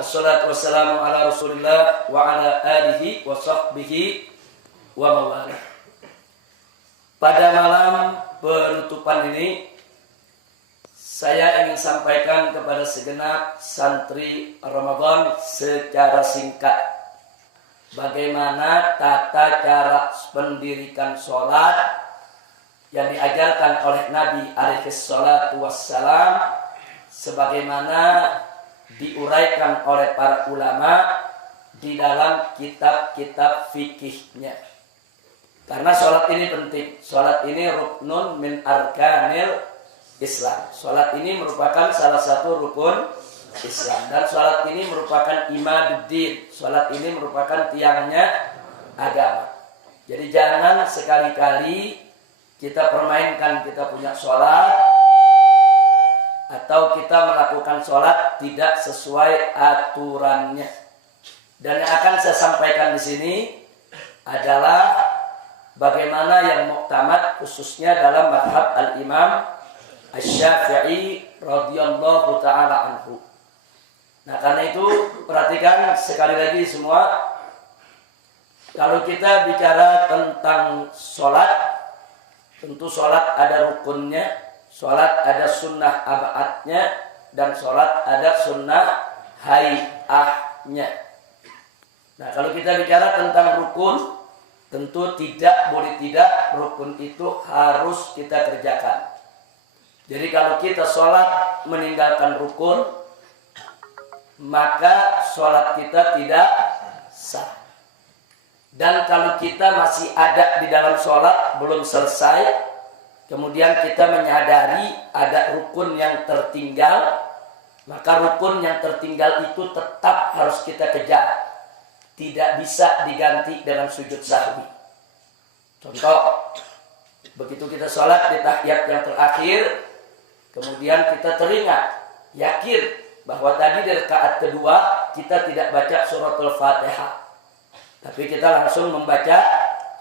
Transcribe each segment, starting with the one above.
wassalatu wassalamu ala Rasulillah wa ala alihi wa sahbihi wa mawala. Pada malam penutupan ini saya ingin sampaikan kepada segenap santri Ramadan secara singkat bagaimana tata cara pendirikan sholat yang diajarkan oleh Nabi alaihi salatu wassalam sebagaimana diuraikan oleh para ulama di dalam kitab-kitab fikihnya. Karena sholat ini penting. Sholat ini ruknun min arkanil Islam. Sholat ini merupakan salah satu rukun Islam. Dan sholat ini merupakan imaduddin. Sholat ini merupakan tiangnya agama. Jadi jangan sekali-kali kita permainkan kita punya sholat atau kita melakukan sholat tidak sesuai aturannya. Dan yang akan saya sampaikan di sini adalah bagaimana yang muktamad khususnya dalam mazhab al-Imam Asy-Syafi'i radhiyallahu taala anhu. Nah, karena itu perhatikan sekali lagi semua, kalau kita bicara tentang sholat, tentu sholat ada rukunnya. Sholat ada sunnah ab'adnya dan sholat ada sunnah hay'ahnya. Nah, kalau kita bicara tentang rukun, tentu tidak boleh tidak rukun itu harus kita kerjakan. Jadi kalau kita sholat meninggalkan rukun, maka sholat kita tidak sah. Dan kalau kita masih ada di dalam sholat belum selesai, kemudian kita menyadari ada rukun yang tertinggal, maka rukun yang tertinggal itu tetap harus kita kejar. Tidak bisa diganti dengan sujud sahwi. Contoh, begitu kita sholat di tahiyat yang terakhir, kemudian kita teringat, yakin bahwa tadi di rakaat kedua kita tidak baca suratul Fatihah, tapi kita langsung membaca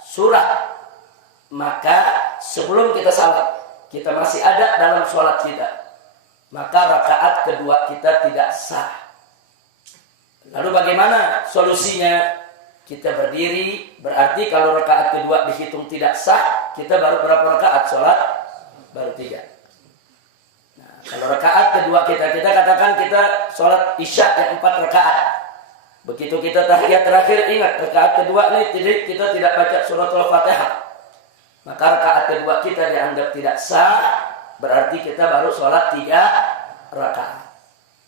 surat. Maka sebelum kita salat, kita masih ada dalam sholat kita, maka rakaat kedua kita tidak sah. Lalu bagaimana solusinya? Kita berdiri, berarti kalau rakaat kedua dihitung tidak sah, kita baru berapa rakaat sholat? Baru 3. Nah, kalau rakaat kedua kita katakan kita sholat isya yang 4 rakaat. Begitu kita tahiyat terakhir, ingat rakaat kedua ini kita tidak baca suratul Fatihah, maka rakaat kedua kita dianggap tidak sah, berarti kita baru sholat 3 rakaat.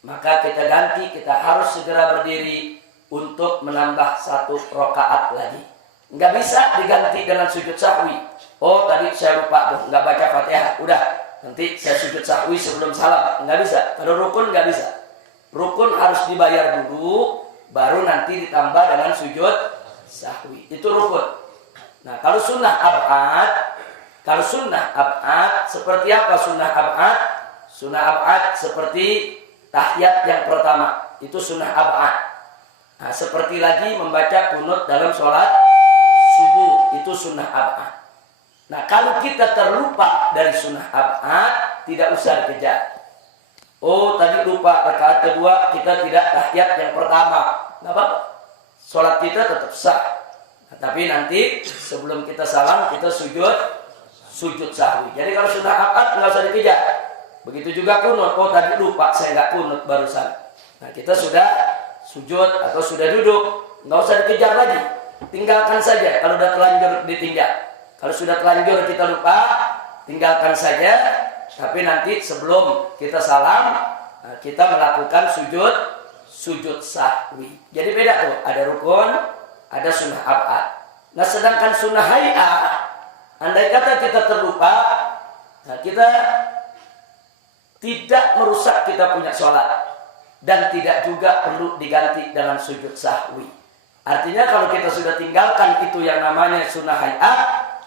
Maka kita ganti, kita harus segera berdiri untuk menambah 1 rakaat lagi. Nggak bisa diganti dengan sujud sahwi. Oh, tadi saya lupa tuh, nggak baca Fatihah. Udah, nanti saya sujud sahwi sebelum salam. Nggak bisa. Kalau rukun nggak bisa. Rukun harus dibayar dulu, baru nanti ditambah dengan sujud sahwi. Itu rukun. Nah, kalau sunnah ab'ad, seperti apa sunnah ab'ad? Sunnah ab'ad seperti tahiyat yang pertama, itu sunnah ab'ad. Nah, seperti lagi membaca kunut dalam sholat subuh, itu sunnah ab'ad. Nah, kalau kita terlupa dari sunnah ab'ad, tidak usah dikejar. Oh, tadi lupa rakaat kedua kita tidak tahiyat yang pertama, nggak apa-apa. Sholat kita tetap sah. Tapi nanti sebelum kita salam kita sujud sahwi. Jadi kalau sunnah ab'ad nggak usah dikejar. Begitu juga kunut. Oh, tadi lupa saya nggak kunut barusan. Nah, kita sudah sujud atau sudah duduk, nggak usah dikejar lagi. Tinggalkan saja. Kalau sudah terlanjur ditinggal. Kalau sudah terlanjur kita lupa, tinggalkan saja. Tapi nanti sebelum kita salam, kita melakukan sujud sahwi. Jadi beda tuh. Ada rukun, ada sunnah ab'ad. Nah, sedangkan sunnah hay'ah, andai kata kita terlupa, nah kita tidak merusak kita punya sholat, dan tidak juga perlu diganti dengan sujud sahwi. Artinya kalau kita sudah tinggalkan itu yang namanya sunnah hay'ah,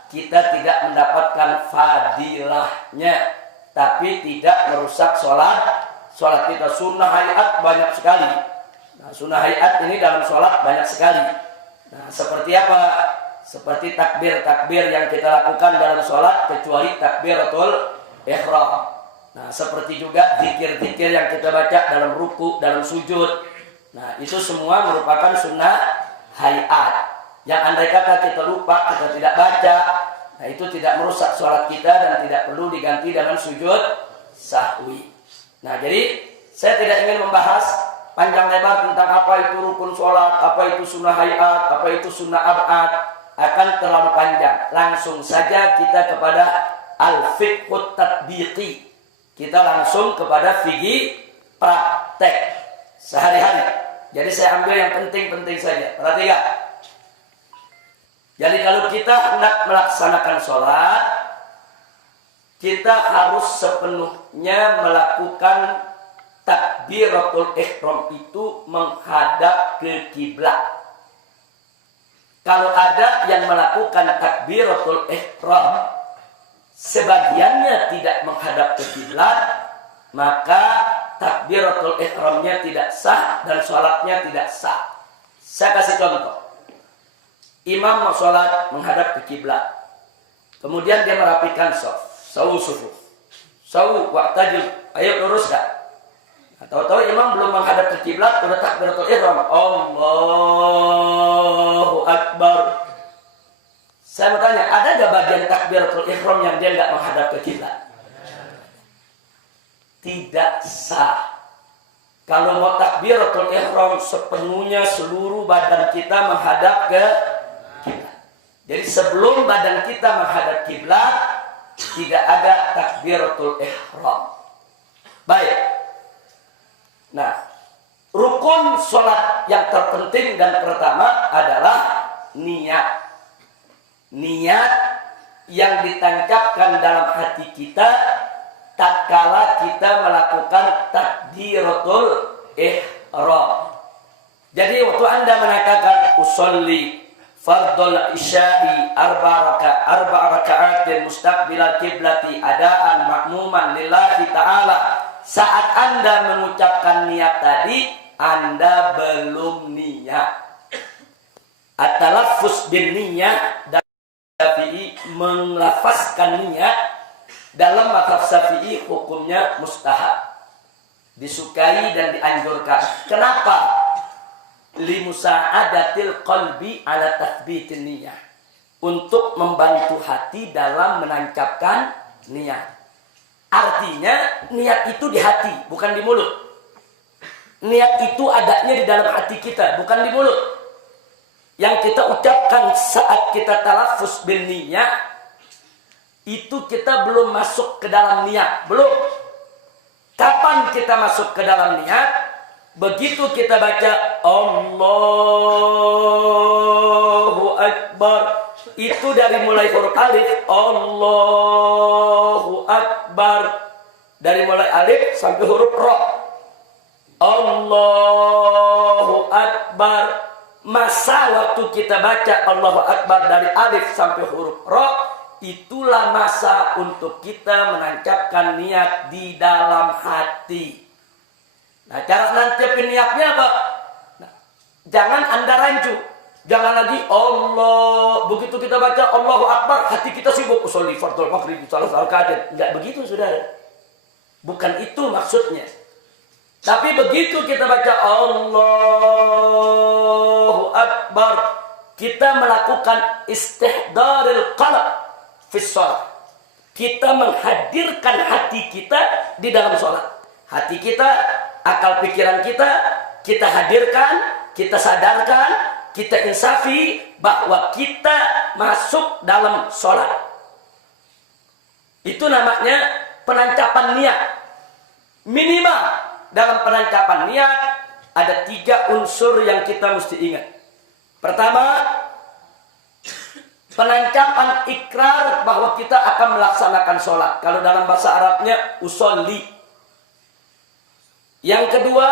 kita tidak mendapatkan fadilahnya, tapi tidak merusak sholat kita. Sunnah hay'at banyak sekali. Nah, sunnah hay'at ini dalam sholat banyak sekali. Nah, seperti apa? Seperti takbir yang kita lakukan dalam sholat, kecuali takbiratul ihram. Nah, seperti juga zikir-zikir yang kita baca dalam ruku, dalam sujud. Nah, itu semua merupakan sunnah hayat. Yang andai kata kita lupa, kita tidak baca, nah itu tidak merusak sholat kita dan tidak perlu diganti dengan sujud sahwi. Nah, jadi saya tidak ingin membahas panjang lebar tentang apa itu rukun sholat, apa itu sunnah hayat, apa itu sunnah ab'ad, akan terlalu panjang. Langsung saja kita kepada al-fiqhut tatbiqi. Kita langsung kepada fikih praktek sehari-hari. Jadi saya ambil yang penting-penting saja. Perhatikan. Jadi kalau kita hendak melaksanakan sholat, kita harus sepenuhnya melakukan takbiratul ihram itu menghadap ke kiblat. Kalau ada yang melakukan takbiratul ihram sebagiannya tidak menghadap ke kiblat, maka takbiratul ihramnya tidak sah dan sholatnya tidak sah. Saya kasih contoh. Imam mau sholat menghadap ke kiblat. Kemudian dia merapikan sawu sufuh. Sawu wa'tadil, ayo luruskan. Tahu-tahu imam belum menghadap ke kiblat, udah takbiratul ihram. Allahu Akbar. Saya mau tanya, ada nggak bagian takbiratul ihram yang dia nggak menghadap ke kiblat? Tidak sah. Kalau mau takbiratul ihram sepenuhnya seluruh badan kita menghadap ke kiblat. Jadi sebelum badan kita menghadap kiblat tidak ada takbiratul ihram. Baik. Nah, rukun sholat yang terpenting dan pertama adalah niat. Niat yang ditancapkan dalam hati kita tatkala kita melakukan takbiratul ihram. Jadi waktu Anda mengatakan usolli fardul isya'i arba raka'atin mustaqbilal kiblati adaan ma'muman lillahi ta'ala, saat Anda mengucapkan niat tadi, Anda belum niat. At-talaffuz bin niyah, dan Syafi'i melafazkan niat dalam mazhab Syafi'i hukumnya mustahab, disukai dan dianjurkan. Kenapa? Limusa'adatil qalbi ala tathbitin niyah, untuk membantu hati dalam menancapkan niat. Artinya niat itu di hati, bukan di mulut. Niat itu adanya di dalam hati kita, bukan di mulut. Yang kita ucapkan saat kita talaffuz bin niyah, itu kita belum masuk ke dalam niat, belum. Kapan kita masuk ke dalam niat? Begitu kita baca Allahu Akbar, itu dari mulai huruf alif, Allahu Akbar, dari mulai alif sampai huruf ra, Allahu Akbar. Masa waktu kita baca Allahu Akbar dari alif sampai huruf ra, itulah masa untuk kita menancapkan niat di dalam hati. Nah, cara nancapin niatnya apa? Nah, jangan Anda rancu. Jangan lagi Allah. Begitu kita baca Allahu Akbar, hati kita sibuk usolli fardhu maghrib salat rakaat. Enggak begitu, Saudara. Bukan itu maksudnya. Tapi begitu kita baca Allahu Akbar, kita melakukan istihdaril qalb fi shalah. Kita menghadirkan hati kita di dalam sholat. Hati kita, akal pikiran kita hadirkan, kita sadarkan, kita insafi bahwa kita masuk dalam sholat. Itu namanya penancapan niat. Minimal dalam penancapan niat ada 3 unsur yang kita mesti ingat. Pertama, penancapan ikrar bahwa kita akan melaksanakan sholat. Kalau dalam bahasa Arabnya usolli. Yang kedua,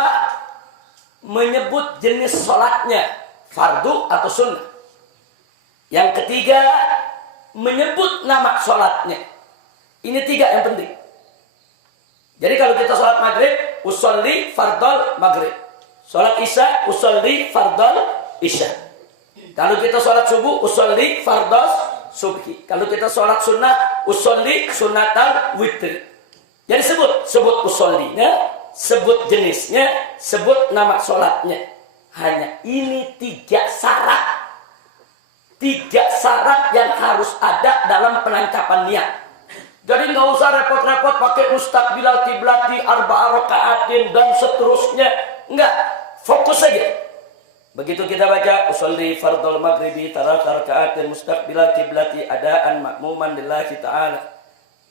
menyebut jenis sholatnya, fardu atau sunnah. Yang ketiga, menyebut nama sholatnya. Ini 3 yang penting. Jadi kalau kita sholat maghrib, usolli fardol maghrib. Sholat isya, usolli fardol isya. Kalau kita sholat subuh, usolli fardol subhi. Kalau kita sholat sunnah, usolli sunnatal witri. Jadi sebut usolli. Ya? sebut jenisnya, sebut nama sholatnya. Hanya ini 3 syarat. 3 syarat yang harus ada dalam penangkapan niat. Jadi nggak usah repot-repot pakai mustaqbilal kiblati, arba'a raka'atin dan seterusnya. Enggak, fokus saja. Begitu kita baca usolli fardhul maghribi 3 raka'atin mustaqbilal kiblati adaan makmuman lillahi ta'ala.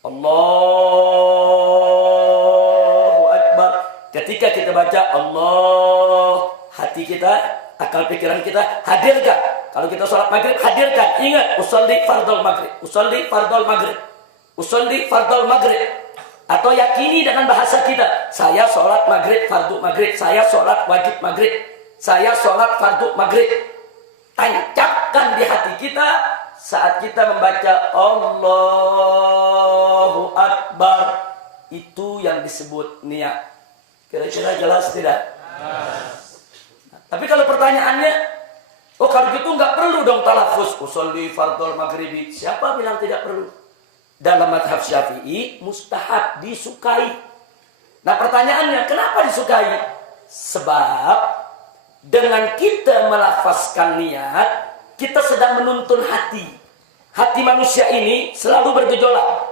Allahu Akbar. Ketika kita baca Allah, hati kita, akal pikiran kita hadirkan. Kalau kita sholat maghrib, hadirkan. Ingat, usolli fardhul maghrib, usolli fardhul maghrib, usolli fardhul maghrib. Atau yakini dengan bahasa kita, saya sholat maghrib, fardu maghrib, saya sholat wajib maghrib, saya sholat fardu maghrib. Tancapkan di hati kita saat kita membaca Allahu Akbar. Itu yang disebut niat. Kira-kira jelas tidak? Tapi kalau pertanyaannya, oh kalau gitu nggak perlu dong talafus usolli fardhul maghribi. Siapa bilang tidak perlu? Dalam mazhab Syafi'i mustahab, disukai. Nah pertanyaannya, kenapa disukai? Sebab dengan kita melafazkan niat, kita sedang menuntun hati. Hati manusia ini selalu bergejolak.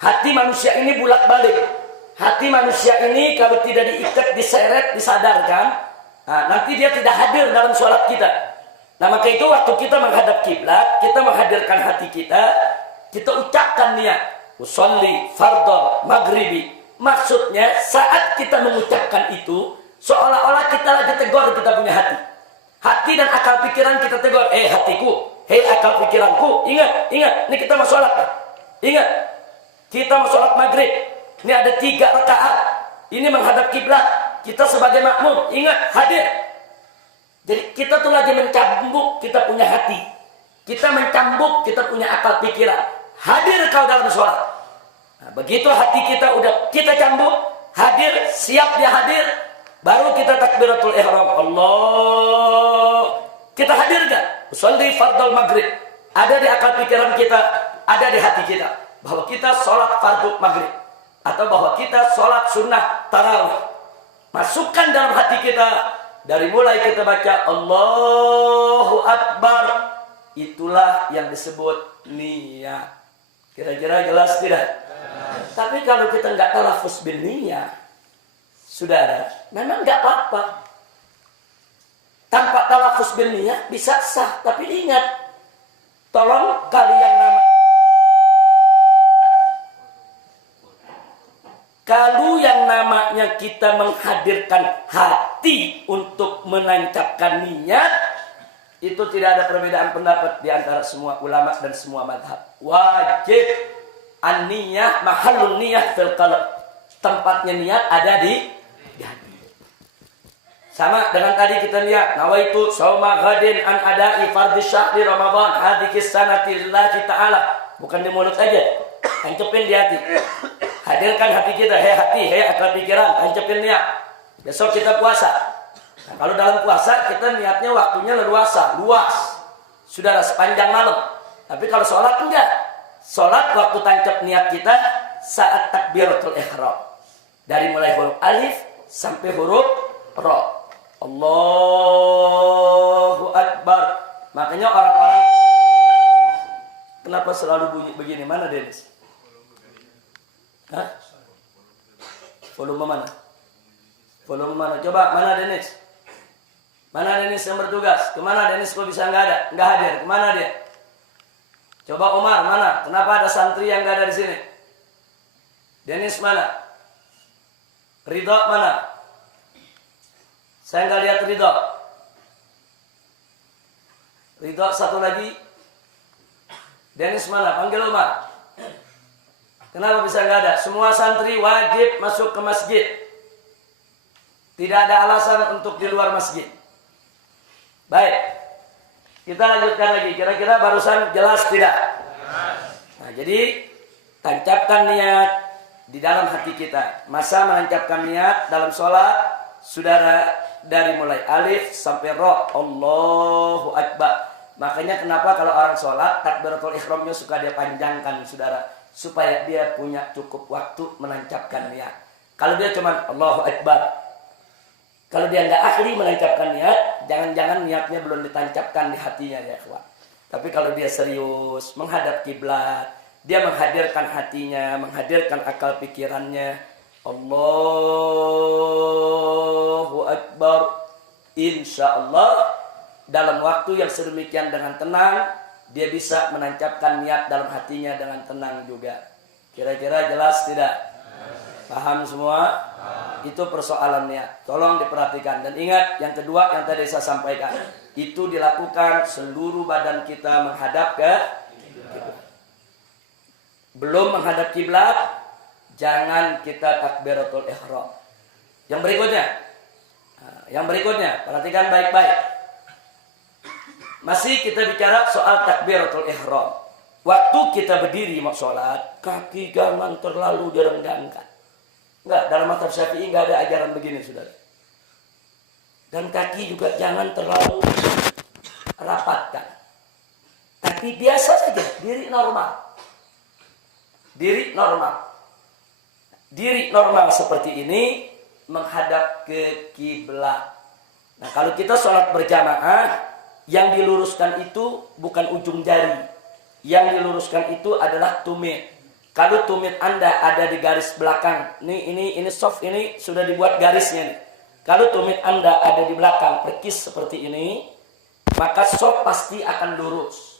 Hati manusia ini bulak-balik. Hati manusia ini kalau tidak diikat, diseret, disadarkan, nanti dia tidak hadir dalam sholat kita. Nah maka itu waktu kita menghadap kiblat, kita menghadirkan hati kita ucapkan niat usolli fardhul maghribi. Maksudnya saat kita mengucapkan itu seolah-olah kita lagi tegur kita punya hati. Hati dan akal pikiran kita tegur, hatiku, hei akal pikiranku, ingat, ini kita mau sholat. Ingat, kita mau sholat maghrib. Ini ada 3 rakaat. Ini menghadap kiblat. Kita sebagai makmum, ingat, hadir. Jadi kita tuh lagi mencambuk kita punya hati. Kita mencambuk kita punya akal pikiran. Hadir kau dalam sholat. Nah, begitu hati kita udah kita cambuk, hadir, siap dia hadir, baru kita takbiratul ihram. Allah. Kita hadirkan. Usolli fardhul maghrib. Ada di akal pikiran kita, ada di hati kita. Bahwa kita sholat fardu maghrib. Atau bahwa kita sholat sunnah tarawih. Masukkan dalam hati kita. Dari mulai kita baca Allahu Akbar. Itulah yang disebut niat. Kira-kira jelas tidak? Tapi kalau kita nggak talafuz bin niyah, saudara, memang nggak apa-apa. Tanpa talafuz bin niyah bisa sah. Tapi ingat, tolong kalian kalau yang namanya kita menghadirkan hati untuk menancapkan niat, itu tidak ada perbedaan pendapat di antara semua ulama dan semua madhab. Wajib an-niyah mahallun niyah fil qalb. Tempatnya niat ada di hati. Sama dengan tadi kita lihat, nawaitu shauma ghadin an ada'i fardhi syahri Ramadan hadhihi sanati lillahi ta'ala. Bukan di mulut aja, tancapin di hati. Hadirkan hati kita, hei akal pikiran, tancapin niat. Besok kita puasa. Nah, kalau dalam puasa kita niatnya waktunya leluasa, luas. Saudara, sepanjang malam. Tapi kalau sholat enggak. Sholat waktu tancap niat kita saat takbiratul ihram. Dari mulai huruf alif sampai huruf ra. Allahu Akbar. Makanya orang-orang, kenapa selalu bunyi begini? Mana Dennis? Hah? Volume mana? Volume mana? Coba, mana Dennis? Mana Dennis yang bertugas? Kemana Dennis kok bisa nggak ada? Nggak hadir. Kemana dia? Coba Omar, mana? Kenapa ada santri yang nggak ada di sini? Dennis mana? Ridho mana? Saya nggak lihat Ridho. Ridho satu lagi. Dennis mana? Panggil Omar. Kenapa bisa nggak ada? Semua santri wajib masuk ke masjid. Tidak ada alasan untuk di luar masjid. Baik, kita lanjutkan lagi. Kira-kira barusan jelas tidak? Nah, jadi tancapkan niat di dalam hati kita. Masa menancapkan niat dalam sholat, saudara, dari mulai alif sampai ra. Allahu Akbar. Makanya kenapa kalau orang sholat takbiratul ihramnya suka dia panjangkan, saudara, supaya dia punya cukup waktu menancapkan niat. Kalau dia cuma Allahu Akbar, kalau dia nggak ahli menancapkan niat, jangan-jangan niatnya belum ditancapkan di hatinya ya ikhwan. Tapi kalau dia serius menghadap kiblat, dia menghadirkan hatinya, menghadirkan akal pikirannya, Allahu Akbar, insya Allah dalam waktu yang sedemikian dengan tenang, dia bisa menancapkan niat dalam hatinya dengan tenang juga. Kira-kira jelas tidak? Paham semua? Itu persoalan niat. Tolong diperhatikan. Dan ingat, yang kedua yang tadi saya sampaikan, itu dilakukan seluruh badan kita menghadap ke kiblat. Belum menghadap kiblat, jangan kita takbiratul ihram. Yang berikutnya, perhatikan baik-baik. Masih kita bicara soal takbiratul ihram. Waktu kita berdiri mau sholat, kaki jangan terlalu direnggangkan. Enggak, dalam mazhab Syafi'i enggak ada ajaran begini, saudara. Dan kaki juga jangan terlalu rapatkan. Tapi biasa saja, diri normal. Diri normal. Diri normal seperti ini menghadap ke kiblat. Nah, kalau kita sholat berjamaah, yang diluruskan itu bukan ujung jari. Yang diluruskan itu adalah tumit. Kalau tumit Anda ada di garis belakang, ini soft, ini sudah dibuat garisnya nih. Kalau tumit Anda ada di belakang, perkis seperti ini, maka soft pasti akan lurus.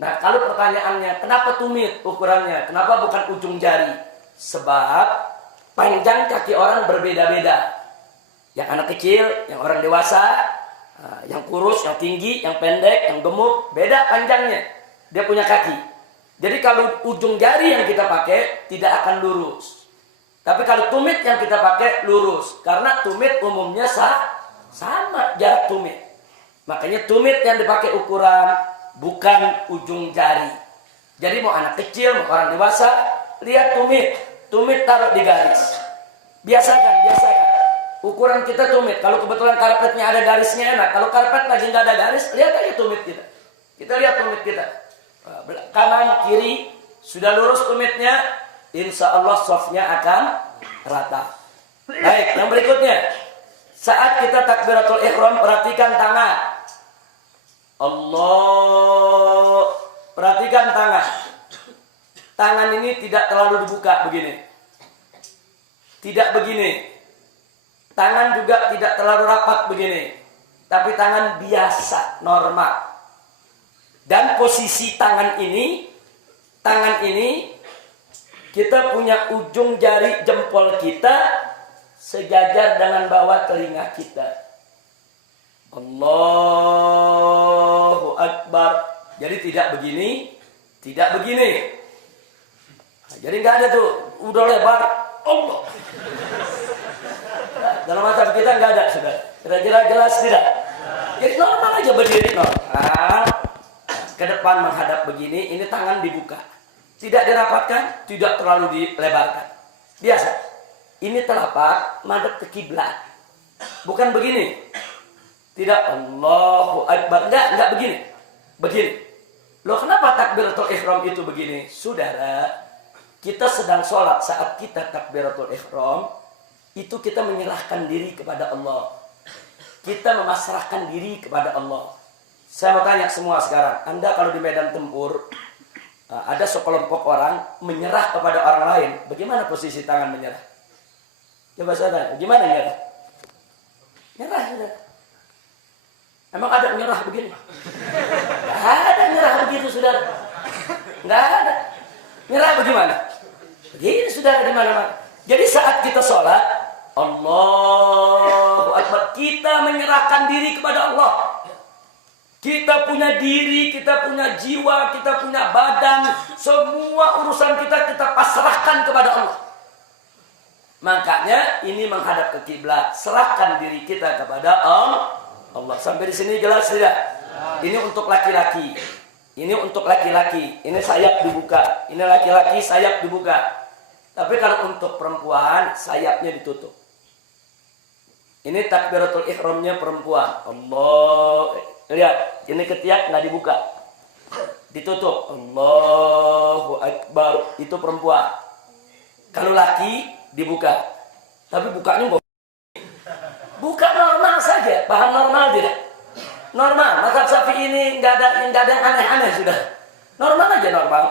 Nah, kalau pertanyaannya, kenapa tumit ukurannya? Kenapa bukan ujung jari? Sebab panjang kaki orang berbeda-beda. Yang anak kecil, yang orang dewasa, yang kurus, yang tinggi, yang pendek, yang gemuk, beda panjangnya. Dia punya kaki. Jadi kalau ujung jari yang kita pakai tidak akan lurus. Tapi kalau tumit yang kita pakai lurus. Karena tumit umumnya sama jarak tumit. Makanya tumit yang dipakai ukuran bukan ujung jari. Jadi mau anak kecil, mau orang dewasa, lihat tumit. Tumit taruh di garis. Biasakan. Ukuran kita tumit. Kalau kebetulan karpetnya ada garisnya enak. Kalau karpet lagi nggak ada garis, lihat aja tumit kita. Kita lihat tumit kita. Kanan kiri sudah lurus tumitnya, insya Allah softnya akan rata. Baik, yang berikutnya, saat kita takbiratul ihram, perhatikan tangan. Allah, perhatikan tangan. Tangan ini tidak terlalu dibuka begini, tidak begini. Tangan juga tidak terlalu rapat begini, tapi tangan biasa, normal. Dan posisi tangan ini kita punya ujung jari jempol kita sejajar dengan bawah telinga kita. Allahu Akbar. Jadi tidak begini, tidak begini. Nah, jadi nggak ada tuh, udah lebar, Allah. Nah, dalam mazhab kita nggak ada, sudah. Kira-kira jelas tidak? Jadi normal aja berdiri normal. Ke depan menghadap begini, ini tangan dibuka. Tidak dirapatkan, tidak terlalu dilebarkan. Biasa. Ini telapak madhab ke kiblat. Bukan begini. Tidak Allahu Akbar. Enggak begini. Begini. Loh, kenapa takbiratul ihram itu begini? Saudara, kita sedang sholat, saat kita takbiratul ihram, itu kita menyerahkan diri kepada Allah. Kita memasrahkan diri kepada Allah. Saya mau tanya semua sekarang, Anda kalau di medan tempur, ada sekelompok orang menyerah kepada orang lain, bagaimana posisi tangan menyerah? Coba saya tanya, gimana menyerah? Nyerah, saudara. Emang ada menyerah begini? Nggak ada menyerah begitu, saudara. Nggak ada. Nyerah bagaimana? Begini, saudara, di mana-mana. Jadi saat kita sholat, Allahu Akbar, kita menyerahkan diri kepada Allah. Kita punya diri, kita punya jiwa, kita punya badan, semua urusan kita pasrahkan kepada Allah. Makanya ini menghadap ke kiblat, serahkan diri kita kepada Allah. Sampai di sini jelas tidak? Ini untuk laki-laki. Ini untuk laki-laki. Ini sayap dibuka. Ini laki-laki sayap dibuka. Tapi kalau untuk perempuan, sayapnya ditutup. Ini takbiratul ihramnya perempuan. Allah. Lihat, ini ketiak nggak dibuka, ditutup. Allahu Akbar, itu perempuan. Kalau laki dibuka. Tapi bukanya buka normal saja, paham normal tidak? Normal. Mazhab Syafi'i ini nggak ada yang aneh-aneh sudah. Normal aja normal.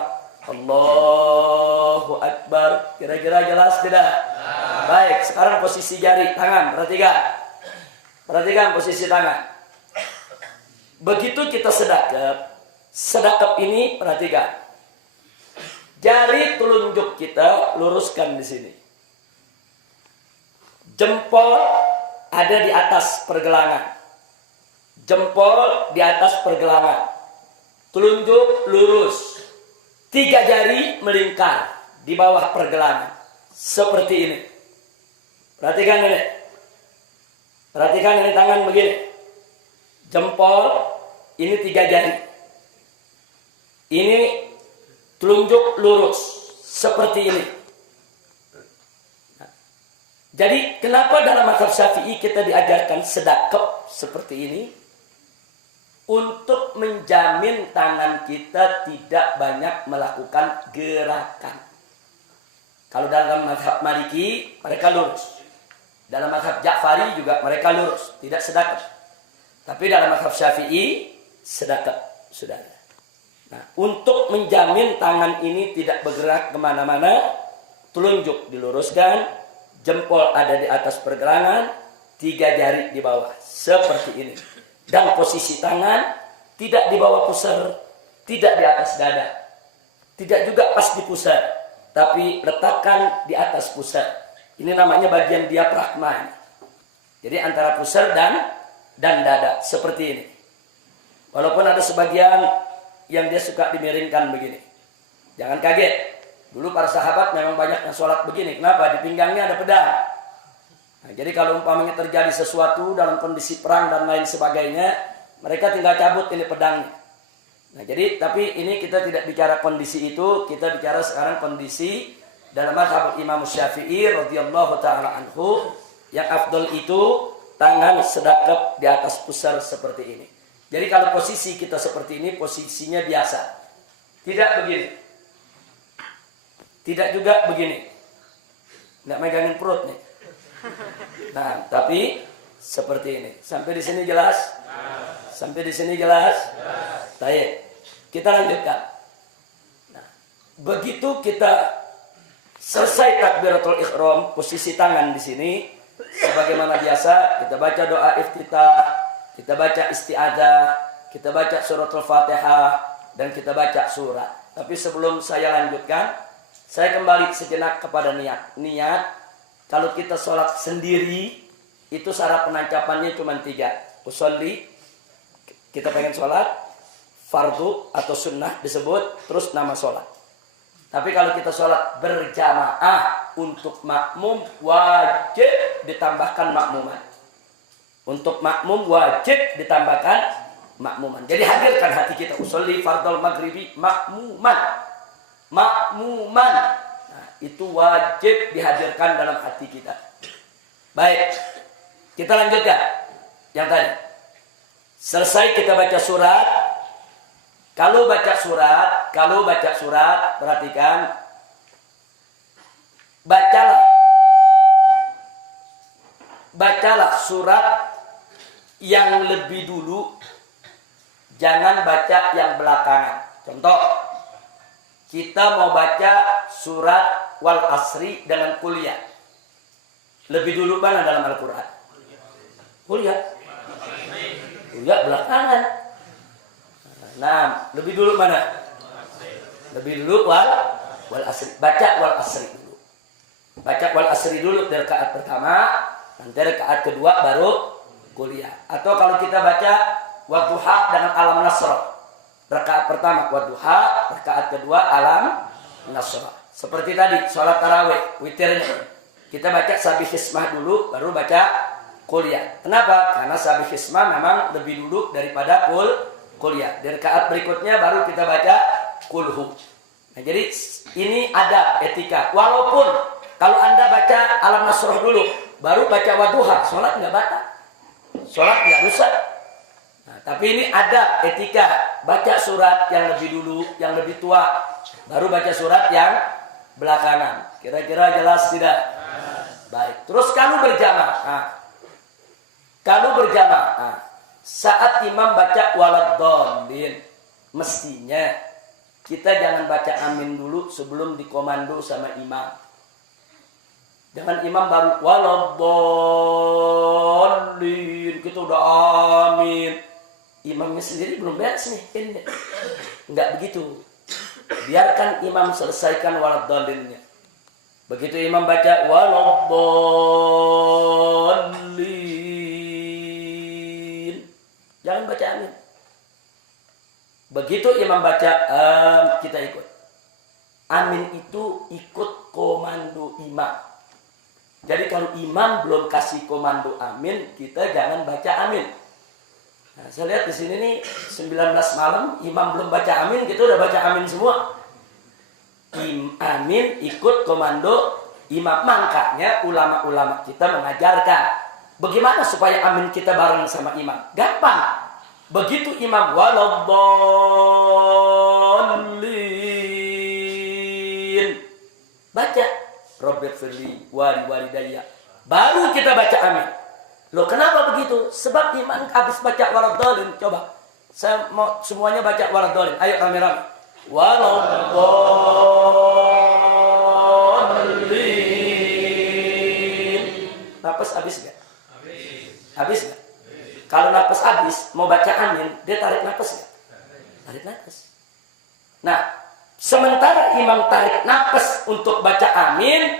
Allahu Akbar. Kira-kira jelas tidak? Baik, sekarang posisi jari tangan, perhatikan. Perhatikan posisi tangan. Begitu kita sedekap ini perhatikan. Jari telunjuk kita luruskan di sini. Jempol ada di atas pergelangan. Jempol di atas pergelangan. Telunjuk lurus. 3 jari melingkar di bawah pergelangan. Seperti ini. Perhatikan ini. Perhatikan ini tangan begini. Jempol ini 3 jari. Ini telunjuk lurus. Seperti ini. Jadi kenapa dalam mazhab Syafi'i kita diajarkan sedekap seperti ini? Untuk menjamin tangan kita tidak banyak melakukan gerakan. Kalau dalam mazhab Maliki mereka lurus. Dalam mazhab Ja'fari juga mereka lurus, tidak sedekap. Tapi dalam mazhab Syafi'i sedekap, saudara. Nah, untuk menjamin tangan ini tidak bergerak kemana-mana, telunjuk diluruskan. Jempol ada di atas pergelangan, 3 jari di bawah, seperti ini. Dan posisi tangan tidak di bawah pusar, tidak di atas dada, tidak juga pas di pusar, tapi letakkan di atas pusar. Ini namanya bagian diafragma. Jadi antara pusar dan dada, seperti ini. Walaupun ada sebagian yang dia suka dimiringkan begini. Jangan kaget. Dulu para sahabat memang banyak yang sholat begini. Kenapa? Di pinggangnya ada pedang. Nah, jadi kalau umpamanya terjadi sesuatu dalam kondisi perang dan lain sebagainya, mereka tinggal cabut ini pedangnya. Nah, jadi tapi ini kita tidak bicara kondisi itu, kita bicara sekarang kondisi dalam mazhab Imam Syafi'i radhiyallahu taala anhu, yang afdal itu tangan sedekap di atas pusar seperti ini. Jadi kalau posisi kita seperti ini, posisinya biasa. Tidak begini. Tidak juga begini. Nggak megangin perut nih. Nah, tapi seperti ini. Sampai di sini jelas? Sampai di sini jelas? Baik. Kita lanjutkan. Nah, begitu kita selesai takbiratul ihram, posisi tangan di sini sebagaimana biasa, kita baca doa iftitah, kita baca isti'adzah, kita baca suratul Fatihah, dan kita baca surat. Tapi sebelum saya lanjutkan, saya kembali sejenak kepada niat. Niat, kalau kita sholat sendiri, itu syarat penancapannya cuma 3. Usolli, kita pengen sholat, fardu atau sunnah disebut, terus nama sholat. Tapi kalau kita sholat berjamaah, untuk makmum wajib ditambahkan makmuman. Untuk makmum wajib ditambahkan makmuman. Jadi hadirkan hati kita. Usolli fardal maghribi makmuman. Makmuman. Nah, itu wajib dihadirkan dalam hati kita. Baik. Kita lanjutkan. Yang tadi. Selesai kita baca surat. Kalau baca surat, perhatikan. Bacalah surat yang lebih dulu. Jangan baca yang belakangan. Contoh, kita mau baca surat Wal Asri dengan kuliah. Lebih dulu mana dalam Al-Quran? Kuliah. Kuliah belakangan. Nah, lebih dulu mana? Lebih dulu Wal Asri. Baca Wal Asri dulu. Baca Wal Asri dulu dari rakaat pertama, nanti rakaat kedua baru kuliah. Atau kalau kita baca Wadduha dengan Alam Nasr. Rakaat pertama Wadduha, rakaat kedua Alam Nasr. Seperti tadi sholat tarawih, witirnya. Kita baca Sabihismah dulu, baru baca kuliah. Kenapa? Karena Sabihismah memang lebih dulu daripada kuliah. Di rakaat berikutnya baru kita baca kulhu. Nah, jadi ini ada etika. Walaupun kalau Anda baca Alam Nasr dulu, baru baca Wadduha, sholat nggak batal. Sholat nggak rusak. Nah, tapi ini ada etika. Baca surat yang lebih dulu, yang lebih tua, baru baca surat yang belakangan. Kira-kira jelas tidak? Baik. Terus kalau berjamaah. Kalau berjamaah. Saat imam baca waladdallin. Mestinya kita jangan baca amin dulu sebelum dikomando sama imam. Jangan imam baru waladdallin. Kita udah amin. Imamnya sendiri belum beres nih. Enggak begitu. Biarkan imam selesaikan waladdalinnya. Begitu imam baca waladdallin, jangan baca amin. Begitu imam baca kita ikut. Amin itu ikut komando imam. Jadi kalau imam belum kasih komando amin, kita jangan baca amin. Nah, saya lihat di sini nih 19 malam imam belum baca amin, kita udah baca amin semua. Amin ikut komando imam. Makanya ulama-ulama kita mengajarkan bagaimana supaya amin kita bareng sama imam. Gampang. Begitu imam waladdallin, baca Rabbighfirli walidayya, baru kita baca amin. Loh, kenapa begitu? Sebab imam habis baca waladdallin. Coba saya mau semuanya baca waladdallin. Ayo rame-rame. Waladdallin. Napas habis enggak? Habis enggak? Kalau napas habis, mau baca amin, dia tarik napas enggak? Tarik napas. Nah, sementara imam tarik napas untuk baca amin,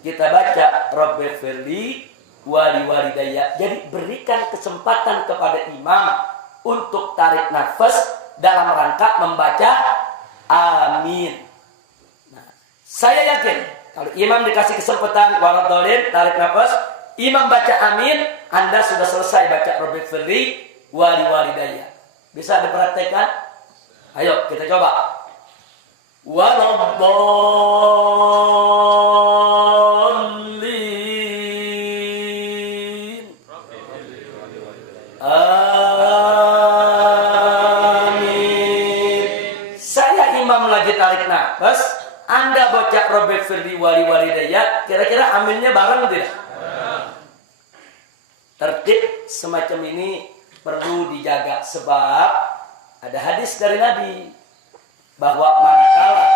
kita baca Rabbighfirli walidayya. Jadi berikan kesempatan kepada imam untuk tarik nafas dalam rangka membaca amin. Nah, saya yakin kalau imam dikasih kesempatan waladdallin tarik nafas, imam baca amin, Anda sudah selesai baca Rabbighfirli walidayya. Bisa dipraktekkan? Ayo kita coba. Waladdallin. Amin. Saya imam lagi tarik nafas, Anda baca Rabbighfirli walidayya, kira-kira aminnya bareng tidak? Tertib semacam ini perlu dijaga sebab ada hadis dari Nabi bahwa manakala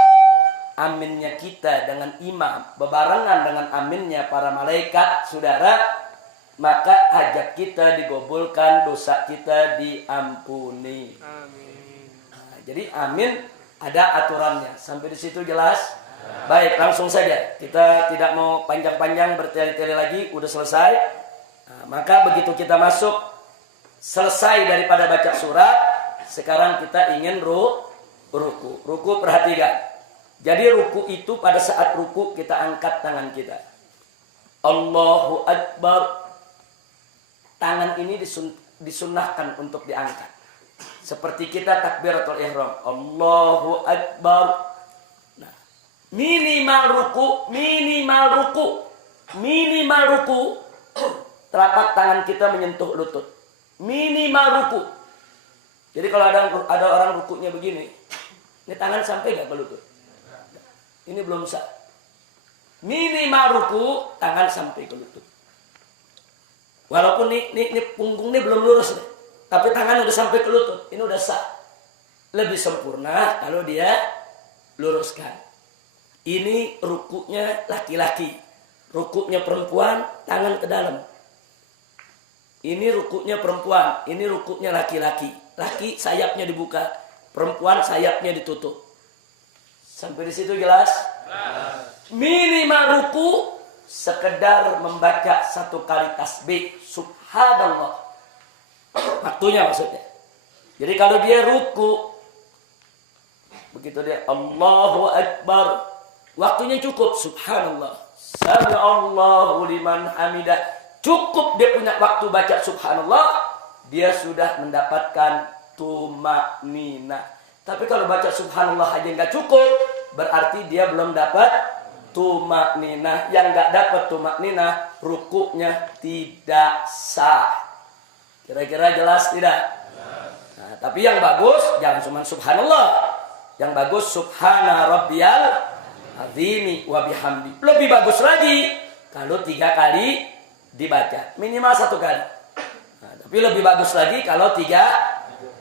aminnya kita dengan imam bebarengan dengan aminnya para malaikat, saudara, maka hajat kita digobulkan, dosa kita diampuni. Amin. Nah, jadi amin ada aturannya. Sampai di situ jelas? Baik, langsung saja. Kita tidak mau panjang-panjang bertele-tele lagi, udah selesai. Nah, maka begitu kita masuk selesai daripada baca surat, sekarang kita ingin ruku. Ruku perhatikan. Jadi ruku itu pada saat ruku kita angkat tangan kita. Allahu Akbar. Tangan ini disunnahkan untuk diangkat. Seperti kita takbiratul ihram. Allahu Akbar. Nah, minimal ruku. Telapak tangan kita menyentuh lutut. Minimal ruku. Jadi kalau ada orang rukunya begini, ini tangan sampai nggak ke lutut? Ini belum sah. Minimal ruku, tangan sampai ke lutut. Walaupun ini punggung ini belum lurus nih, tapi tangan udah sampai ke lutut, ini udah sah. Lebih sempurna kalau dia luruskan. Ini rukunya laki-laki, rukunya perempuan, tangan ke dalam. Ini rukunya perempuan, ini rukunya laki-laki. Laki sayapnya dibuka, perempuan sayapnya ditutup. Sampai di situ jelas? Minimal ruku sekedar membaca satu kali tasbih subhanallah. Waktunya maksudnya. Jadi kalau dia ruku, begitu dia Allahu Akbar, waktunya cukup subhanallah. Sami'allahu liman hamidah. Cukup dia punya waktu baca subhanallah, dia sudah mendapatkan tumakninah. Tapi kalau baca subhanallah aja nggak cukup, berarti dia belum dapat tumakninah. Yang nggak dapat tumakninah, rukuknya tidak sah. Kira-kira jelas tidak? Nah, tapi yang bagus jangan cuma subhanallah. Yang bagus subhana rabbiyal azimi wa bihamdi. Lebih bagus lagi kalau 3 kali dibaca. Minimal 1 kali. Nah, tapi lebih bagus lagi kalau 3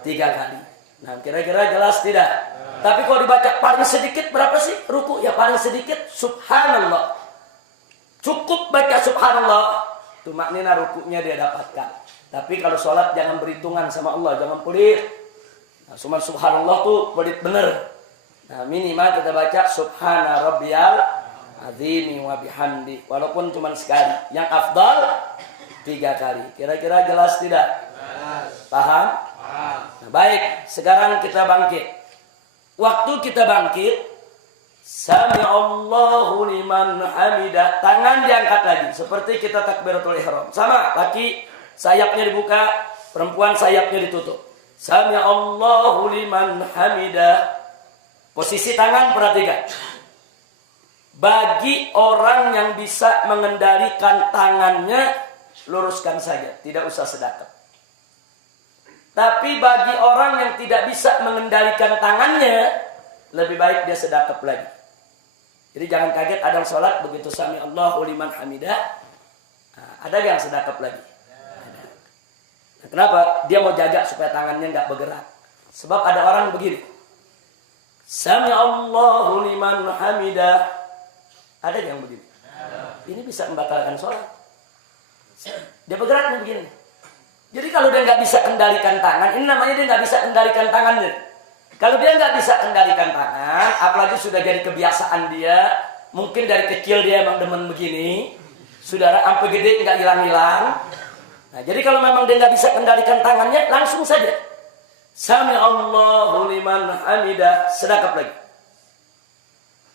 kali. Nah, kira-kira jelas tidak? Tapi kalau dibaca paling sedikit berapa sih ruku? Ya paling sedikit subhanallah. Cukup baca subhanallah. Tumaknina rukunya dia dapatkan. Tapi kalau sholat jangan berhitungan sama Allah, jangan pelit. Nah, cuma subhanallah tuh pelit bener. Nah, minimal kita baca subhana rabbiyal azimi wa bihamdi. Walaupun cuma sekali. Yang afdal 3 kali. Kira-kira jelas tidak? Paham? Nah, baik, sekarang kita bangkit. Waktu kita bangkit, Sami'allahu liman hamidah. Tangan diangkat lagi seperti kita takbiratul ihram. Sama, laki sayapnya dibuka, perempuan sayapnya ditutup. Sami'allahu liman hamidah. Posisi tangan perhatikan. Bagi orang yang bisa mengendalikan tangannya, luruskan saja, tidak usah sedekap. Tapi bagi orang yang tidak bisa mengendalikan tangannya, lebih baik dia sedekap lagi. Jadi jangan kaget ada yang sholat begitu sami Allahu liman hamidah, ada yang sedekap lagi. Nah, kenapa? Dia mau jaga supaya tangannya nggak bergerak. Sebab ada orang begini, sami Allahu liman hamidah, ada yang begini. Ini bisa membatalkan sholat. Dia bergerak begini. Jadi kalau dia nggak bisa kendalikan tangan, ini namanya dia nggak bisa kendalikan tangannya. Kalau dia nggak bisa kendalikan tangan, apalagi sudah jadi kebiasaan dia, mungkin dari kecil dia emang demen begini, saudara sampai gede nggak hilang-hilang. Nah, jadi kalau memang dia nggak bisa kendalikan tangannya, langsung saja Sami Allahu liman hamidah, sedekap lagi.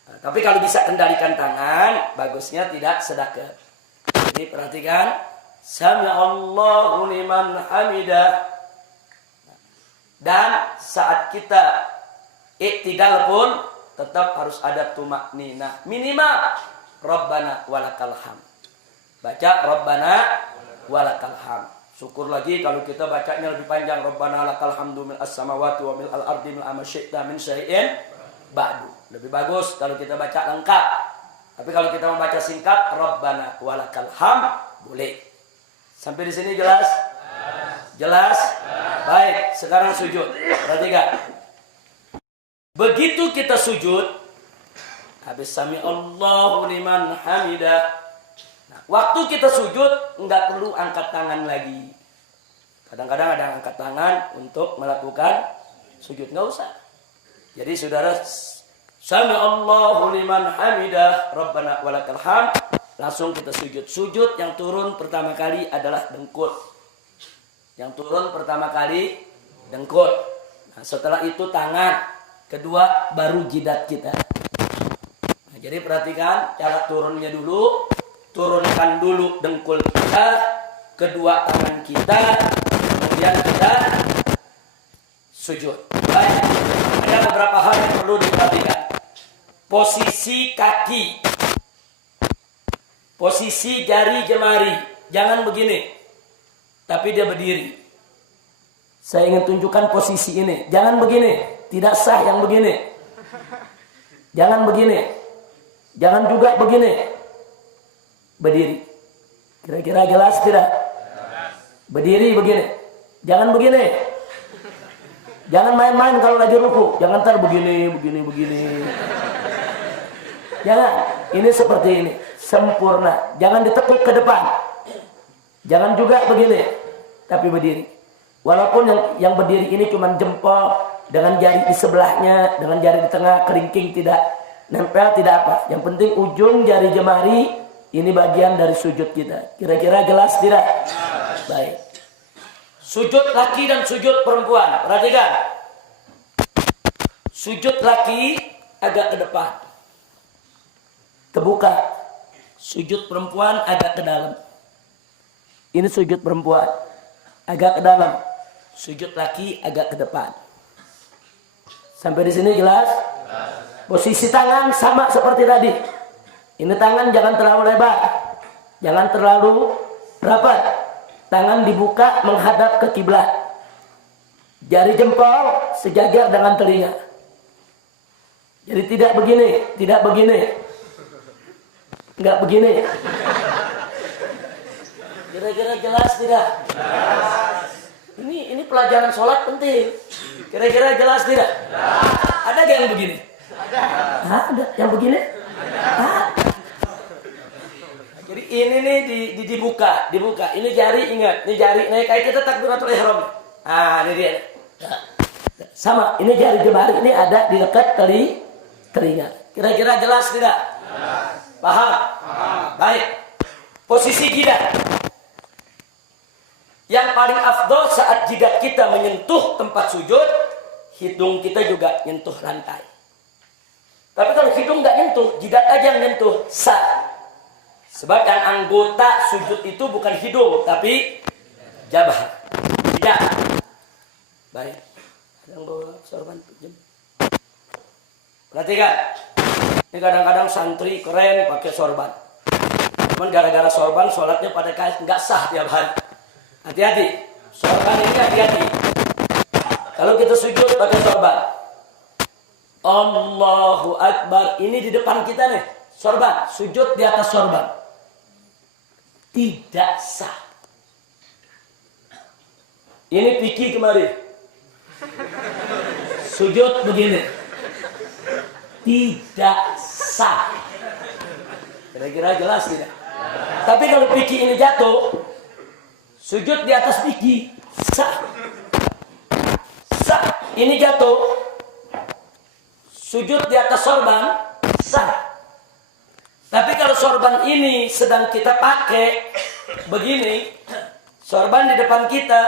Nah, tapi kalau bisa kendalikan tangan, bagusnya tidak sedekap. Jadi perhatikan. Sami'allahu liman hamidah. Dan saat kita i'tidal pun tetap harus ada tumakninah. Minimal Rabbana walakal hamd. Baca Rabbana walakal hamd. Syukur lagi kalau kita bacanya lebih panjang. Rabbana lakal hamdu mil as-samawati wa mil al-ardi mil amasyi'ta min syai'in ba'du. Lebih bagus kalau kita baca lengkap. Tapi kalau kita membaca singkat Rabbana walakal hamd, boleh. Sampai di sini jelas? Jelas? Baik, sekarang sujud. Perhatikan. Begitu kita sujud, habis sami Allahu liman hamidah. Nah, waktu kita sujud, enggak perlu angkat tangan lagi. Kadang-kadang ada yang angkat tangan untuk melakukan sujud. Enggak usah. Jadi saudara, sami Allahu liman hamidah, Rabbana walakal hamd. Langsung kita sujud. Sujud yang turun pertama kali adalah dengkul. Yang turun pertama kali dengkul. Nah, setelah itu tangan. Kedua baru jidat kita. Nah, jadi perhatikan cara turunnya dulu. Turunkan dulu dengkul kita. Kedua tangan kita. Kemudian kita sujud. Baik. Ada beberapa hal yang perlu diperhatikan. Posisi kaki. Posisi jari jemari, jangan begini, tapi dia berdiri. Saya ingin tunjukkan posisi ini, jangan begini, tidak sah yang begini. Jangan begini, jangan juga begini, berdiri. Kira-kira jelas tidak? Berdiri begini, jangan begini. Jangan main-main kalau lagi ruku, jangan ntar begini. Jangan, ini seperti ini. Sempurna, jangan ditekuk ke depan, jangan juga begini, tapi berdiri. Walaupun yang berdiri ini cuma jempol dengan jari di sebelahnya, dengan jari di tengah, keringking tidak nempel, tidak apa. Yang penting ujung jari jemari ini bagian dari sujud kita. Kira-kira jelas tidak? Baik. Sujud laki dan sujud perempuan. Perhatikan. Sujud laki agak ke depan, terbuka. Sujud perempuan agak ke dalam. Ini sujud perempuan agak ke dalam. Sujud laki agak ke depan. Sampai di sini jelas? Posisi tangan sama seperti tadi. Ini tangan jangan terlalu lebar, jangan terlalu rapat. Tangan dibuka menghadap ke kiblat. Jari jempol sejajar dengan telinga. Jadi tidak begini, tidak begini. Nggak begini. Kira-kira jelas tidak? Ini pelajaran sholat penting. Kira-kira jelas tidak? Ada nggak yang begini? Ada. Yang begini? Ada. Jadi ini nih dibuka. Ini jari, ingat, ini jari. Nah, kayak kita takbiratul ihram. Ini dia. Sama, ini jari jemari ini ada di dekat telinga. Kira-kira jelas tidak? Paham? Baik. Posisi jidat. Yang paling afdol saat jidat kita menyentuh tempat sujud, hidung kita juga nyentuh lantai. Tapi kalau hidung nggak nyentuh, jidat aja yang nyentuh, sah. Sebab kan anggota sujud itu bukan hidung, tapi jabah. Tidak. Baik. Yang bawa sorban pinjam. Perhatikan. Ini kadang-kadang santri keren pakai sorban. Cuman gara-gara sorban sholatnya pada kayak nggak sah tiap hari. Hati-hati. Sorban ini hati-hati. Kalau kita sujud pakai sorban. Allahu Akbar. Ini di depan kita nih. Sorban. Sujud di atas sorban. Tidak sah. Ini Piki kemari. Sujud begini. Tidak sah. Kira-kira jelas tidak? Tapi kalau Piki ini jatuh, sujud di atas Piki, sah. Sah. Ini jatuh, sujud di atas sorban, sah. Tapi kalau sorban ini sedang kita pakai begini, sorban di depan kita,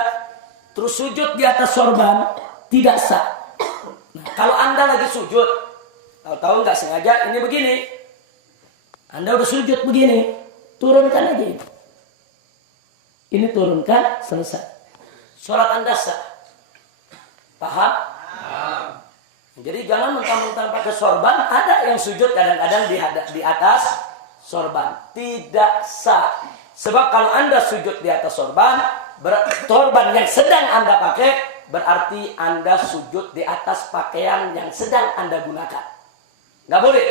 terus sujud di atas sorban, tidak sah. Nah, kalau Anda lagi sujud, tahu nggak sengaja ini begini, Anda udah sujud begini, turunkan aja ini. Ini turunkan, selesai. Sholat Anda sah. Paham? Jadi jangan mentang-mentang pakai sorban, ada yang sujud kadang-kadang di atas sorban. Tidak sah. Sebab kalau Anda sujud di atas sorban yang sedang Anda pakai, berarti Anda sujud di atas pakaian yang sedang Anda gunakan. Nggak boleh.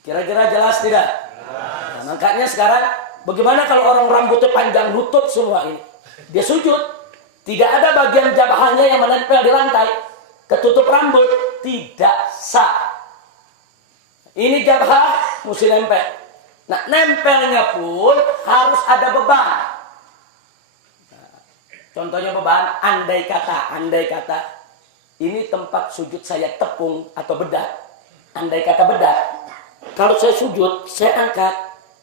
Kira-kira jelas tidak? Nah, makanya sekarang, bagaimana kalau orang rambutnya panjang, nutup semua ini? Dia sujud. Tidak ada bagian jabahnya yang menempel di lantai. Ketutup rambut, tidak sah. Ini jabah mesti nempel. Nah, nempelnya pun harus ada beban. Nah, contohnya beban, andai kata, ini tempat sujud saya tepung atau bedak. Andai kata bedak, kalau saya sujud, saya angkat,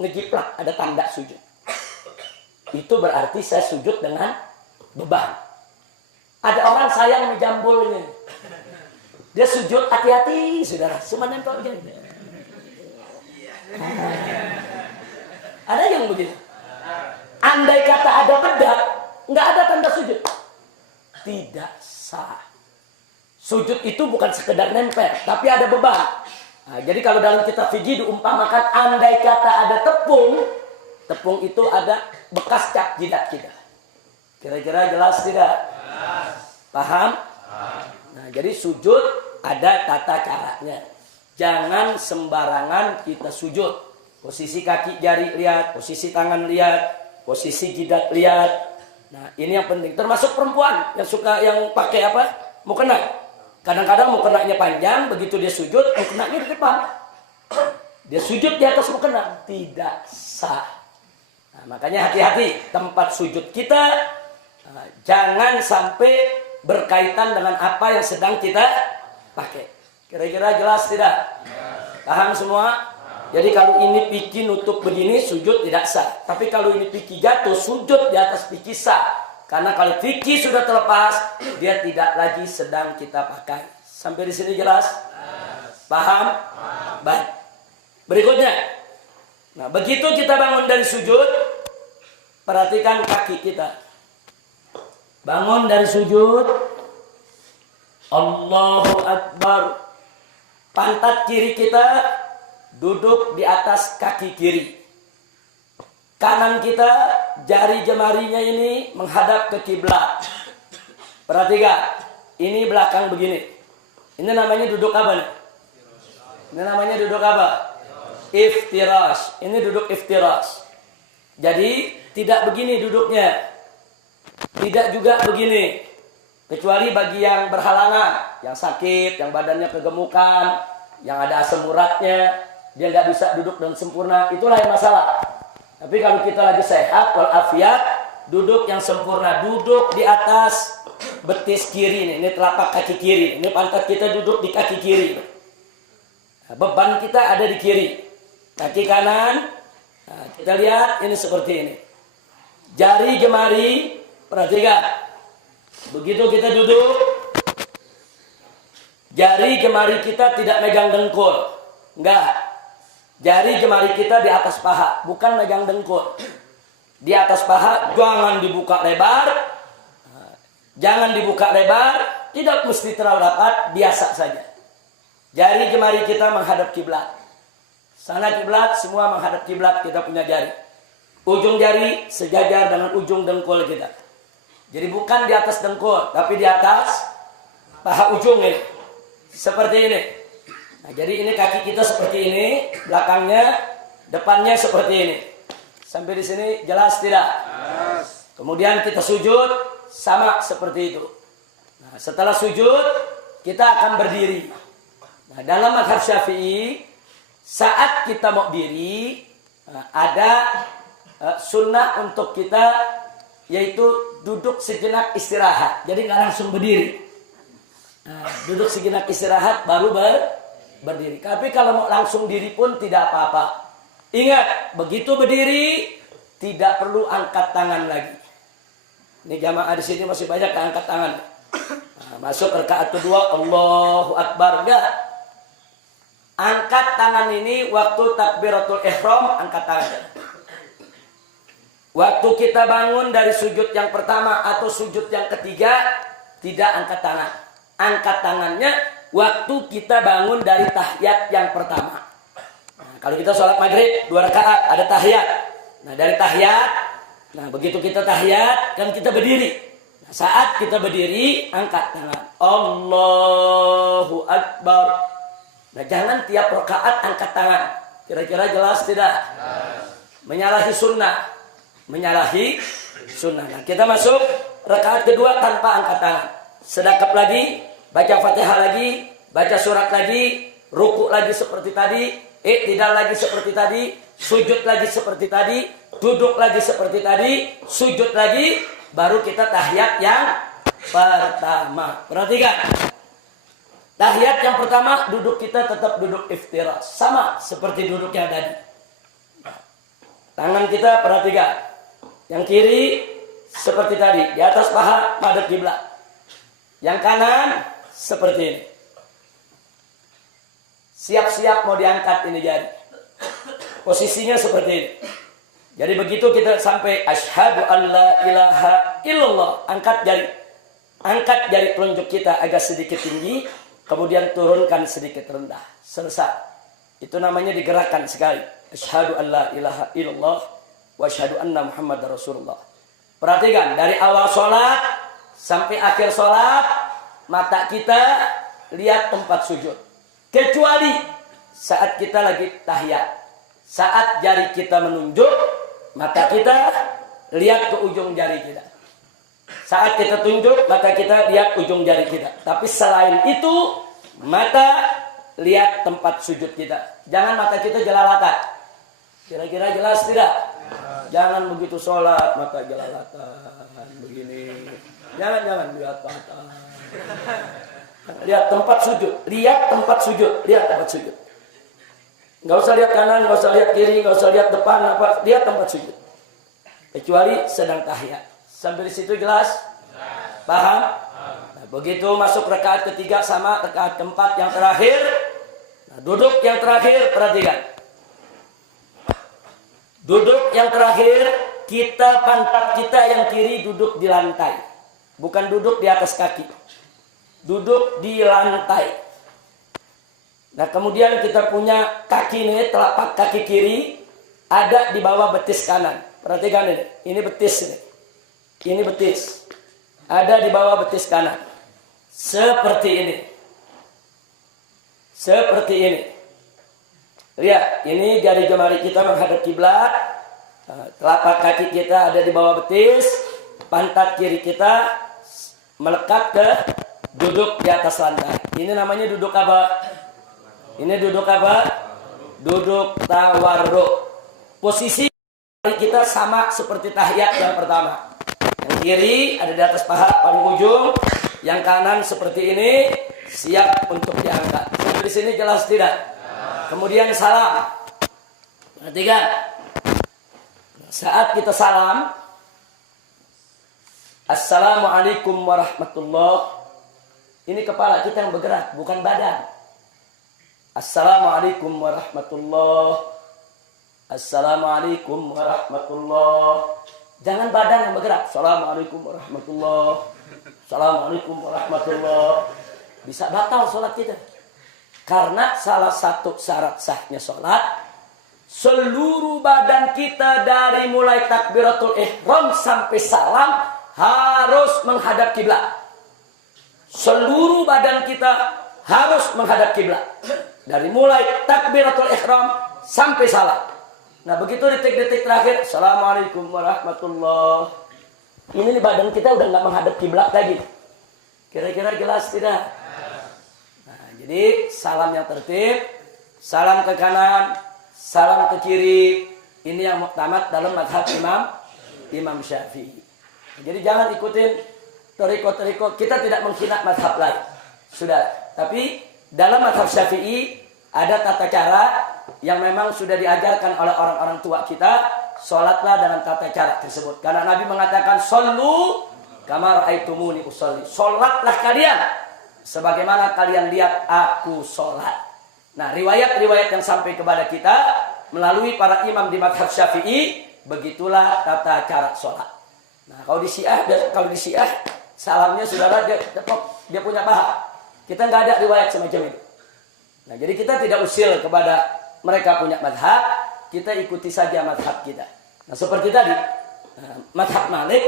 ngejiplak, ada tanda sujud. Itu berarti saya sujud dengan beban. Ada orang sayang menjambulnya. Dia sujud, hati-hati saudara, cuma nempel aja. Ada yang begitu. Andai kata ada bedak, nggak ada tanda sujud, tidak sah. Sujud itu bukan sekedar nempel, tapi ada beban. Nah, jadi kalau dalam kitab fikih diumpamakan, andai kata ada tepung itu ada bekas cap jidat kita. Kira-kira jelas tidak? Paham? Nah, jadi sujud ada tata caranya. Jangan sembarangan kita sujud. Posisi kaki jari lihat, posisi tangan lihat, posisi jidat lihat. Nah, ini yang penting. Termasuk perempuan yang pakai apa? Mukena. Kadang-kadang mukenanya panjang, begitu dia sujud, mukenanya di depan. Dia sujud di atas mukena, tidak sah. Nah, makanya hati-hati tempat sujud kita, jangan sampai berkaitan dengan apa yang sedang kita pakai. Kira-kira jelas tidak? Paham semua? Jadi kalau ini piki nutup begini, sujud tidak sah. Tapi kalau ini piki jatuh, sujud di atas piki sah. Karena kalau piki sudah terlepas, dia tidak lagi sedang kita pakai. Sampai di sini jelas? Paham? Baik. Berikutnya. Nah, begitu kita bangun dari sujud, perhatikan kaki kita. Bangun dari sujud, Allahu Akbar. Pantat kiri kita duduk di atas kaki kiri. Kanan kita, jari jemarinya ini menghadap ke kiblat. Perhatikan, ini belakang begini. Ini namanya duduk apa nih? Ini namanya duduk apa? iftirash. Ini duduk iftirash. Jadi tidak begini duduknya. Tidak juga begini. Kecuali bagi yang berhalangan, yang sakit, yang badannya kegemukan, yang ada asam uratnya, dia nggak bisa duduk dengan sempurna, itulah yang masalah. Tapi kalau kita lagi sehat, walafiat, duduk yang sempurna, duduk di atas betis kiri ini telapak kaki kiri, ini pantat kita duduk di kaki kiri. Nah, beban kita ada di kiri, kaki kanan. Nah, kita lihat ini seperti ini. Jari jemari, perhatikan. Begitu kita duduk, jari jemari kita tidak megang dengkul. Enggak. Jari jemari kita di atas paha, bukan megang dengkul. Di atas paha, jangan dibuka lebar. Jangan dibuka lebar, tidak mesti terlalu rapat, biasa saja. Jari jemari kita menghadap kiblat. Sana kiblat, semua menghadap kiblat, kita punya jari. Ujung jari sejajar dengan ujung dengkul kita. Jadi bukan di atas dengkul, tapi di atas paha ujung ini. Seperti ini. Nah, jadi ini kaki kita seperti ini, belakangnya, depannya seperti ini. Sampai di sini jelas tidak? Yes. Kemudian kita sujud, sama seperti itu. Nah, setelah sujud, kita akan berdiri. Nah, dalam mazhab Syafi'i, saat kita mau diri, ada sunnah untuk kita, yaitu duduk sejenak istirahat. Jadi nggak langsung berdiri. Nah, duduk sejenak istirahat baru berdiri. Tapi kalau mau langsung diri pun tidak apa-apa. Ingat, begitu berdiri tidak perlu angkat tangan lagi. Ini jamaah di sini masih banyak yang angkat tangan. Nah, masuk rakaat kedua, Allahu Akbar. Enggak. Angkat tangan ini waktu takbiratul ihram, angkat tangan. Waktu kita bangun dari sujud yang pertama atau sujud yang ketiga, tidak angkat tangan. Angkat tangannya waktu kita bangun dari tahiyat yang pertama. Nah, kalau kita sholat maghrib 2 rakaat, ada tahiyat. Nah, dari tahiyat, nah begitu kita tahiyat, kan kita berdiri. Nah, saat kita berdiri, angkat tangan. Allahu Akbar. Nah, jangan tiap rakaat angkat tangan. Kira-kira jelas tidak? Menyalahi sunnah. Menyalahi sunnah. Nah, kita masuk rakaat kedua tanpa angkat tangan. Sedekap lagi, baca Fatihah lagi, baca surat lagi, ruku lagi seperti tadi, i'tidal lagi seperti tadi, sujud lagi seperti tadi, duduk lagi seperti tadi, sujud lagi, baru kita tahiyat yang pertama. Perhatikan. Tahiyat yang pertama, duduk kita tetap duduk iftirash, sama seperti duduk yang tadi. Tangan kita perhatikan. Yang kiri seperti tadi, di atas paha madhab kiblat. Yang kanan seperti ini. Siap-siap mau diangkat ini jari. Posisinya seperti ini. Jadi begitu kita sampai asyhadu an la ilaha illallah, angkat jari. Angkat jari telunjuk kita agak sedikit tinggi, kemudian turunkan sedikit rendah. Selesai. Itu namanya digerakkan sekali. Asyhadu an la ilaha illallah wa asyhadu anna Muhammadar Rasulullah. Perhatikan, dari awal sholat sampai akhir sholat, mata kita lihat tempat sujud. Kecuali saat kita lagi tahiyat. Saat jari kita menunjuk, mata kita lihat ke ujung jari kita. Saat kita tunjuk, mata kita lihat ujung jari kita. Tapi selain itu, mata lihat tempat sujud kita. Jangan mata kita jelalatan. Kira-kira jelas tidak? Jangan begitu sholat mata jelalatan begini. Jangan lihat mata. Lihat tempat sujud. Lihat tempat sujud. Lihat tempat sujud. Nggak usah lihat kanan, nggak usah lihat kiri, nggak usah lihat depan apa. Lihat tempat sujud. Kecuali sedang tahiyat. Sampai di situ jelas? Paham? Nah, begitu masuk rakaat ketiga sama rakaat keempat yang terakhir. Nah, duduk yang terakhir perhatikan. Duduk yang terakhir, kita pantat kita yang kiri duduk di lantai. Bukan duduk di atas kaki. Duduk di lantai. Nah, kemudian kita punya kaki ini, telapak kaki kiri ada di bawah betis kanan. Perhatikan ini. Ini betis ini. Ini betis. Ada di bawah betis kanan. Seperti ini. Seperti ini. Lihat, ini jari jemari kita menghadap kiblat. Telapak kaki kita ada di bawah betis. Pantat kiri kita melekat ke duduk di atas lantai. Ini namanya duduk apa? Ini duduk apa? Duduk tawarruk. Posisi kita sama seperti tahiyat yang pertama. Yang kiri ada di atas paha paling ujung. Yang kanan seperti ini, siap untuk diangkat. Sampai di sini jelas tidak? Kemudian salam. Perhatikan. Saat kita salam, Assalamualaikum warahmatullahi. Ini kepala kita yang bergerak, bukan badan. Assalamualaikum warahmatullahi. Assalamualaikum warahmatullahi. Jangan badan yang bergerak. Assalamualaikum warahmatullahi. Assalamualaikum warahmatullahi. Bisa batal sholat kita. Karena salah satu syarat sahnya sholat, seluruh badan kita dari mulai takbiratul ihram sampai salam harus menghadap kiblat. Seluruh badan kita harus menghadap kiblat. Dari mulai takbiratul ihram sampai salam. Nah, begitu detik-detik terakhir, Assalamualaikum warahmatullahi. Ini di badan kita udah nggak menghadap kiblat lagi. Kira-kira jelas tidak? Nah, jadi salam yang tertib, salam ke kanan, salam ke kiri. Ini yang muktamad dalam mazhab Imam Syafi'i. Jadi jangan ikutin toriko-toriko. Kita tidak menghina mazhab lain. Sudah. Tapi dalam mazhab Syafi'i ada tata cara yang memang sudah diajarkan oleh orang-orang tua kita. Sholatlah dengan tata cara tersebut. Karena Nabi mengatakan, Sallu kama ra'aitumuni usolli. Sholatlah kalian sebagaimana kalian lihat aku sholat. Nah, riwayat-riwayat yang sampai kepada kita melalui para imam di mazhab Syafi'i, begitulah tata cara sholat. Nah, kalau di Syiah, salamnya saudara dia punya paha. Kita nggak ada riwayat semacam itu. Nah, jadi kita tidak usil kepada mereka punya mazhab, kita ikuti saja mazhab kita. Nah, seperti tadi, mazhab Malik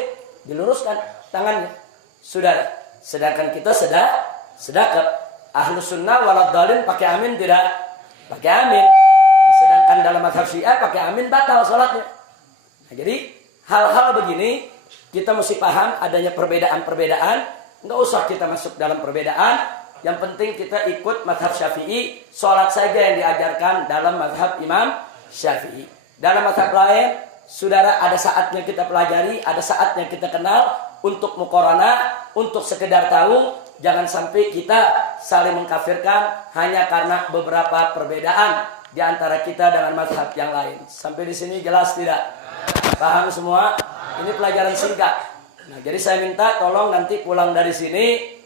diluruskan tangannya, saudara. Sedangkan kita sedekap. Ahlus sunnah walad dalin pakai amin tidak? Pakai amin. Nah, sedangkan dalam mazhab Syiah pakai amin batal sholatnya. Nah, jadi hal-hal begini kita mesti paham adanya perbedaan-perbedaan. Nggak usah kita masuk dalam perbedaan. Yang penting kita ikut mazhab Syafi'i. Sholat saja yang diajarkan dalam mazhab Imam Syafi'i. Dalam mazhab lain, saudara, ada saatnya kita pelajari, ada saatnya kita kenal untuk muqaranah, untuk sekedar tahu. Jangan sampai kita saling mengkafirkan hanya karena beberapa perbedaan di antara kita dengan mazhab yang lain. Sampai di sini jelas tidak? Paham semua? Ini pelajaran singkat. Nah, jadi saya minta tolong nanti pulang dari sini,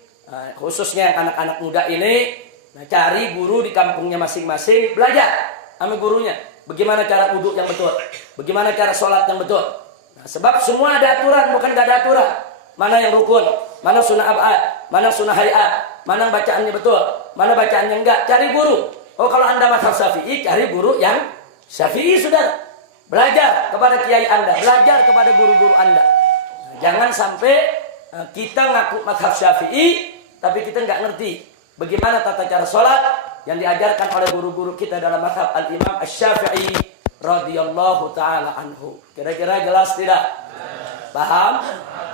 khususnya yang anak-anak muda ini, cari guru di kampungnya masing-masing, belajar sama gurunya. Bagaimana cara wudhu yang betul? Bagaimana cara sholat yang betul? Nah, sebab semua ada aturan, bukan gak ada aturan. Mana yang rukun, mana sunnah abad, mana sunnah hayat, mana bacaannya betul, mana bacaannya enggak. Cari guru. Oh, kalau Anda mazhab Syafi'i, cari guru yang Syafi'i, sudah. Belajar kepada kiai Anda, belajar kepada guru-guru Anda. Nah, jangan sampai kita ngaku mazhab Syafi'i, tapi kita nggak ngerti bagaimana tata cara sholat yang diajarkan oleh guru-guru kita dalam mazhab Al-Imam Asy-Syafi'i radhiyallahu taala anhu. Kira-kira jelas tidak? Paham?